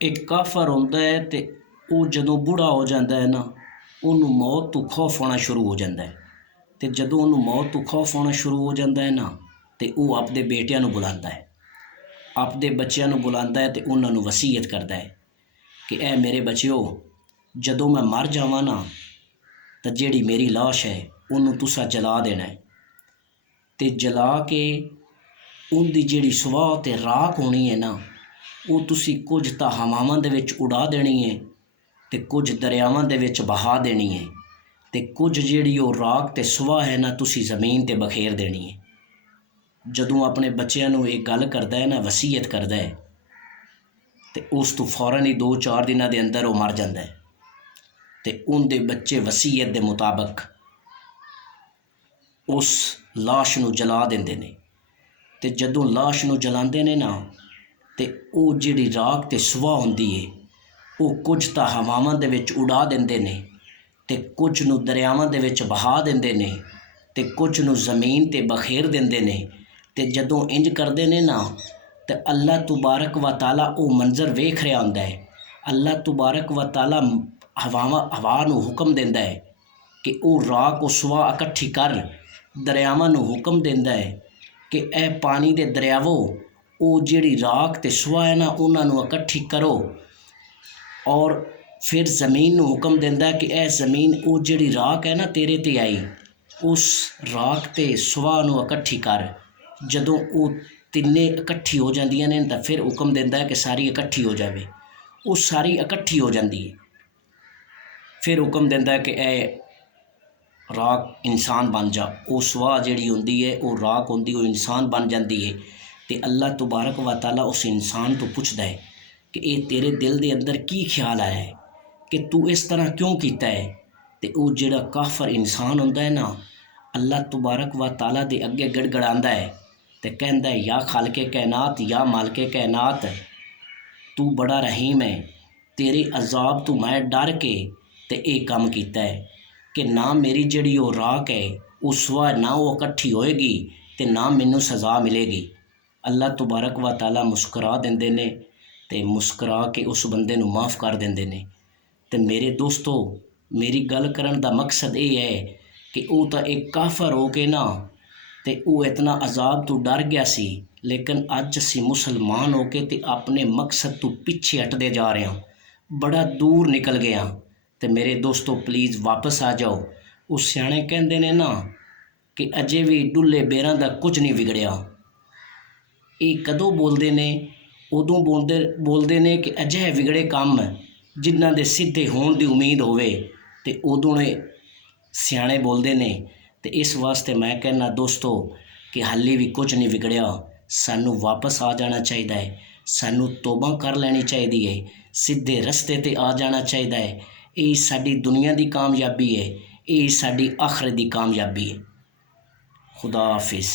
एक काफर होंदा है ते ਉਹ ਜਦੋਂ ਬੁੜਾ ਹੋ ਜਾਂਦਾ ਹੈ ਨਾ ਉਹਨੂੰ ਮੌਤ ਤੋਂ ਖੌਫ ਹੋਣਾ ਸ਼ੁਰੂ ਹੋ ਜਾਂਦਾ ਹੈ ਤੇ ਜਦੋਂ ਉਹਨੂੰ ਮੌਤ ਤੋਂ ਖੌਫ ਹੋਣਾ ਸ਼ੁਰੂ ਹੋ ਜਾਂਦਾ ਹੈ ਨਾ ਤੇ ਉਹ ਆਪਣੇ ਬੇਟਿਆਂ ਨੂੰ ਬੁਲਾਉਂਦਾ ਹੈ, ਆਪਣੇ ਬੱਚਿਆਂ ਨੂੰ ਬੁਲਾਉਂਦਾ ਹੈ ਤੇ ਉਹਨਾਂ ਨੂੰ ਵਸੀਅਤ ਕਰਦਾ ਹੈ ਕਿ ਇਹ ਮੇਰੇ ਬੱਚਿਓ, ਜਦੋਂ ਮੈਂ ਮਰ ਜਾਵਾਂ ਨਾ ਤਾਂ ਜਿਹੜੀ ਮੇਰੀ ਲਾਸ਼ ਹੈ ਉਹਨੂੰ ਤੁਸੀਂ ਜਲਾ ਦੇਣਾ ਹੈ ਤੇ ਜਲਾ ਕੇ ਉਹਦੀ ਜਿਹੜੀ ਸੁਆਹ ਤੇ ਰਾਖ ਹੋਣੀ ਹੈ ਨਾ ਉਹ ਤੁਸੀਂ ਕੁਝ ਤਾਂ ਹਵਾਵਾਂ ਦੇ ਵਿੱਚ ਉਡਾ ਦੇਣੀ ਹੈ ਤੇ ਕੁਝ ਦਰਿਆਵਾਂ ਦੇ ਵਿੱਚ ਬਹਾ ਦੇਣੀ ਹੈ ਤੇ ਕੁਝ ਜਿਹੜੀ ਉਹ ਰਾਖ ਤੇ ਸੁਆਹ ਹੈ ਨਾ ਤੁਸੀਂ ਜ਼ਮੀਨ ਤੇ ਬਖੇਰ ਦੇਣੀ ਹੈ। ਜਦੋਂ ਆਪਣੇ ਬੱਚਿਆਂ ਨੂੰ ਇਹ ਗੱਲ ਕਰਦਾ ਹੈ ਨਾ, ਵਸੀਅਤ ਕਰਦਾ ਹੈ, ਤੇ ਉਸ ਤੋਂ ਫੌਰਨ ਹੀ 2-4 ਦਿਨਾਂ ਦੇ ਅੰਦਰ ਉਹ ਮਰ ਜਾਂਦਾ ਹੈ ਤੇ ਉਹਦੇ ਬੱਚੇ ਵਸੀਅਤ ਦੇ ਮੁਤਾਬਕ ਉਸ ਲਾਸ਼ ਨੂੰ ਜਲਾ ਦਿੰਦੇ ਨੇ ਤੇ ਜਦੋਂ ਲਾਸ਼ ਨੂੰ ਜਲਾਉਂਦੇ ਨੇ ਨਾ ਤੇ ਉਹ ਜਿਹੜੀ ਰਾਖ ਤੇ ਸੁਆਹ ਹੁੰਦੀ ਹੈ ਉਹ ਕੁਝ ਤਾਂ ਹਵਾਵਾਂ ਦੇ ਵਿੱਚ ਉਡਾ ਦਿੰਦੇ ਨੇ ਤੇ ਕੁਝ ਨੂੰ ਦਰਿਆਵਾਂ ਦੇ ਵਿੱਚ ਬਹਾ ਦਿੰਦੇ ਨੇ ਤੇ ਕੁਝ ਨੂੰ ਜ਼ਮੀਨ ਤੇ ਬਖੇਰ ਦਿੰਦੇ ਨੇ ਤੇ ਜਦੋਂ ਇੰਜ ਕਰਦੇ ਨੇ ਨਾ ਤੇ ਅੱਲਾਹ ਤਬਾਰਕ व ਤਾਲਾ ਉਹ ਮੰਜ਼ਰ ਵੇਖ ਰਿਹਾ ਹੁੰਦਾ ਹੈ। ਅੱਲਾਹ ਤਬਾਰਕ व ਤਾਲਾ ਹਵਾ ਨੂੰ ਹੁਕਮ ਦਿੰਦਾ ਹੈ ਕਿ ਉਹ ਰਾਖ ਉਹ ਸੁਆਹ ਇਕੱਠੀ ਕਰ, ਦਰਿਆਵਾਂ ਨੂੰ ਹੁਕਮ ਦਿੰਦਾ ਹੈ ਕਿ ਇਹ ਪਾਣੀ ਦੇ ਦਰਿਆਵੋ ਉਹ ਜਿਹੜੀ ਰਾਖ ਤੇ ਸੁਆਹ ਹੈ ਨਾ ਉਹਨਾਂ ਨੂੰ ਇਕੱਠੀ ਕਰੋ, ਔਰ ਫਿਰ ਜ਼ਮੀਨ ਨੂੰ ਹੁਕਮ ਦਿੰਦਾ ਕਿ ਇਹ ਜ਼ਮੀਨ ਉਹ ਜਿਹੜੀ ਰਾਖ ਹੈ ਨਾ ਤੇਰੇ 'ਤੇ ਆਈ, ਉਸ ਰਾਖ ਤੇ ਸੁਆਹ ਨੂੰ ਇਕੱਠੀ ਕਰ। ਜਦੋਂ ਉਹ ਤਿੰਨੇ ਇਕੱਠੀ ਹੋ ਜਾਂਦੀਆਂ ਨੇ ਤਾਂ ਫਿਰ ਹੁਕਮ ਦਿੰਦਾ ਕਿ ਸਾਰੀ ਇਕੱਠੀ ਹੋ ਜਾਵੇ, ਉਹ ਸਾਰੀ ਇਕੱਠੀ ਹੋ ਜਾਂਦੀ ਹੈ। ਫਿਰ ਹੁਕਮ ਦਿੰਦਾ ਕਿ ਇਹ ਰਾਖ ਇਨਸਾਨ ਬਣ ਜਾ, ਉਹ ਸੁਆਹ ਜਿਹੜੀ ਹੁੰਦੀ ਹੈ ਉਹ ਰਾਖ ਹੁੰਦੀ ਉਹ ਇਨਸਾਨ ਬਣ ਜਾਂਦੀ ਹੈ ਤੇ ਅੱਲਾਹ ਤਬਾਰਕ व ਤਾਲਾ ਉਸ ਇਨਸਾਨ ਤੋਂ ਪੁੱਛਦਾ ਹੈ ਕਿ ਇਹ ਤੇਰੇ ਦਿਲ ਦੇ ਅੰਦਰ ਕੀ ਖਿਆਲ ਆਇਆ ਹੈ ਕਿ ਤੂੰ ਇਸ ਤਰ੍ਹਾਂ ਕਿਉਂ ਕੀਤਾ ਹੈ। ਤੇ ਉਹ ਜਿਹੜਾ ਕਾਫਰ ਇਨਸਾਨ ਹੁੰਦਾ ਹੈ ਨਾ ਅੱਲਾਹ ਤਬਾਰਕ व ਤਾਲਾ ਦੇ ਅੱਗੇ ਗੜਗੜਾਉਂਦਾ ਹੈ ਤੇ ਕਹਿੰਦਾ ਹੈ, ਯਾ ਖਾਲਕੇ ਕਾਇਨਾਤ, ਯਾ ਮਾਲਕੇ ਕਾਇਨਾਤ, ਤੂੰ ਬੜਾ ਰਹੀਮ ਹੈ, ਤੇਰੇ ਅਜ਼ਾਬ ਤੋਂ ਮੈਂ ਡਰ ਕੇ ਤੇ ਇਹ ਕੰਮ ਕੀਤਾ ਹੈ ਕਿ ਨਾ ਮੇਰੀ ਜਿਹੜੀ ਉਹ ਰਾਖ ਹੈ ਉਹ ਸੁਆਹ ਨਾ ਉਹ ਇਕੱਠੀ ਹੋਏਗੀ ਤੇ ਨਾ ਮੈਨੂੰ ਸਜ਼ਾ ਮਿਲੇਗੀ। ਅੱਲਾਹ ਤਬਾਰਕ व ਤਾਲਾ ਮੁਸਕਰਾ ਦਿੰਦੇ ਨੇ ਤੇ ਮੁਸਕਰਾ ਕੇ ਉਸ ਬੰਦੇ ਨੂੰ ਮਾफ़ ਕਰ ਦਿੰਦੇ ਨੇ। ਤੇ ਮੇਰੇ ਦੋਸਤੋ, ਮੇਰੀ ਗੱਲ ਕਰਨ ਦਾ ਮਕਸਦ ਇਹ ਹੈ ਕਿ ਉਹ ਤਾਂ ਇੱਕ ਕਾਫਰ ਹੋ ਕੇ ਨਾ ਤੇ ਉਹ ਇਤਨਾ ਅਜ਼ਾਬ ਤੋਂ ਡਰ ਗਿਆ ਸੀ, ਲੇਕਿਨ ਅੱਜ ਅਸੀਂ ਮੁਸਲਮਾਨ ਹੋ ਕੇ ਤੇ ਆਪਣੇ ਮਕਸਦ ਤੋਂ ਪਿੱਛੇ ਹਟਦੇ ਜਾ ਰਹੇ ਹਾਂ, ਬੜਾ ਦੂਰ ਨਿਕਲ ਗਏ ਹਾਂ। ਤੇ ਮੇਰੇ ਦੋਸਤੋ ਪਲੀਜ਼ ਵਾਪਸ ਆ ਜਾਓ। ਉਹ ਸਿਆਣੇ ਕਹਿੰਦੇ ਨੇ ਨਾ ਕਿ ਅਜੇ ਵੀ ਡੁੱਲੇ ਬੇਰਾਂ ਦਾ ਕੁਝ ਨਹੀਂ ਵਿਗੜਿਆ। ਇਹ ਕਦੋਂ ਬੋਲਦੇ ਨੇ? ਉਦੋਂ ਬੋਲਦੇ ਨੇ ਕਿ ਅਜਿਹੇ ਵਿਗੜੇ ਕੰਮ ਜਿਨ੍ਹਾਂ ਦੇ ਸਿੱਧੇ ਹੋਣ ਦੀ ਉਮੀਦ ਹੋਵੇ ਤੇ ਉਦੋਂ ਨੇ ਸਿਆਣੇ ਬੋਲਦੇ ਨੇ। ਤੇ ਇਸ ਵਾਸਤੇ ਮੈਂ ਕਹਿੰਦਾ ਦੋਸਤੋ ਕਿ ਹਾਲੇ ਵੀ ਕੁਝ ਨਹੀਂ ਵਿਗੜਿਆ, ਸਾਨੂੰ ਵਾਪਸ ਆ ਜਾਣਾ ਚਾਹੀਦਾ ਹੈ, ਸਾਨੂੰ ਤੋਬਾ ਕਰ ਲੈਣੀ ਚਾਹੀਦੀ ਹੈ, ਸਿੱਧੇ ਰਸਤੇ 'ਤੇ ਆ ਜਾਣਾ ਚਾਹੀਦਾ ਹੈ। ਇਹ ਸਾਡੀ ਦੁਨੀਆ ਦੀ ਕਾਮਯਾਬੀ ਹੈ, ਇਹ ਸਾਡੀ ਆਖਰਤ ਦੀ ਕਾਮਯਾਬੀ ਹੈ। खुदा हाफिज़।